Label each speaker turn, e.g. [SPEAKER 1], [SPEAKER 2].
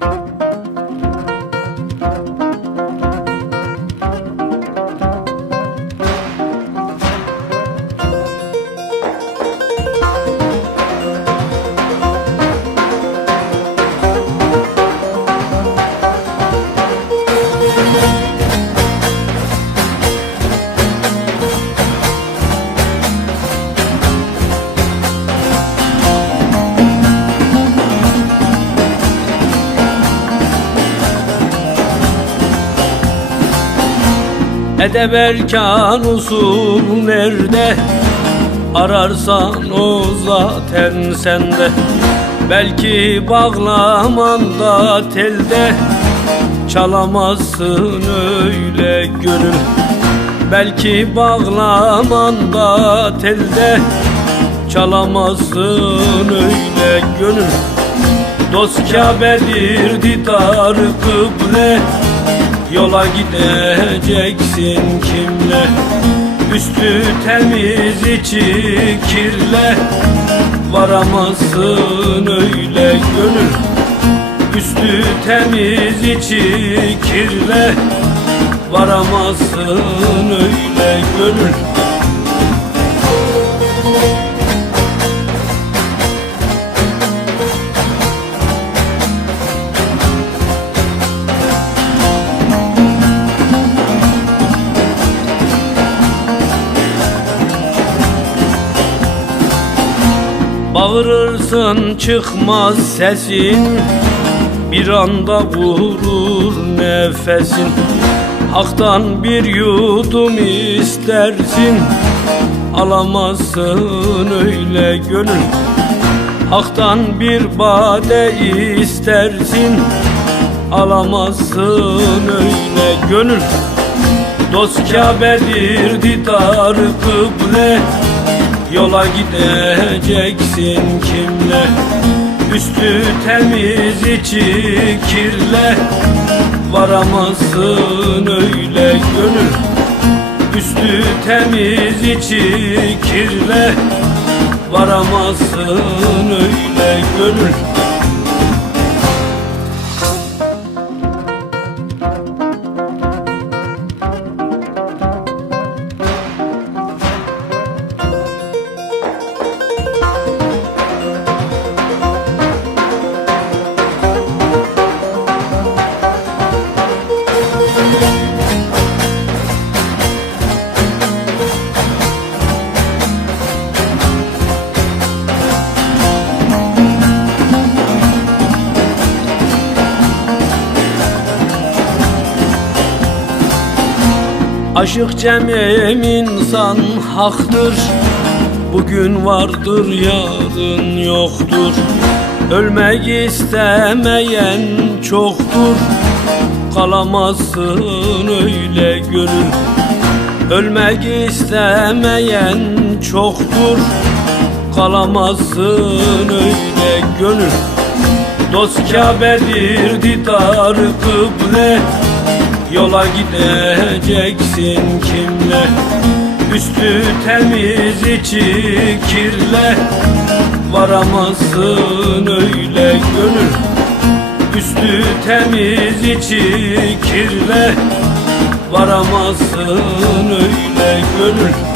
[SPEAKER 1] Thank you. Edeb erkan usul nerede? Ararsan o zaten sende. Belki bağlamanda telde. Çalamazsın öyle gönül. Belki bağlamanda telde. Çalamazsın öyle gönül. Dost Kabe'dir didar kıble Yola gideceksin kimle? Üstü temiz içi kirle. Varamazsın öyle gönül. Üstü temiz içi kirle. Varamazsın öyle gönül Bağırırsın çıkmaz sesin Bir anda vurur nefesin. Hak'tan bir yudum istersin Alamazsın öyle gönül. Hak'tan bir bade istersin Alamazsın öyle gönül. Dost Kabe'dir didar kıble Yola gideceksin kimle? Üstü temiz içi kirle. Varamazsın öyle gönül. Üstü temiz içi kirle. Varamazsın öyle gönül Aşık cemim insan haktır. Bugün vardır yarın yoktur. Ölmek istemeyen çoktur. Kalamazsın öyle gönül Ölmek istemeyen çoktur. Kalamazsın öyle gönül Dost Kabe'dir didar kıble Yola gideceksin kimle? Üstü temiz içi kirle. Varamazsın öyle gönül. Üstü temiz içi kirle. Varamazsın öyle gönül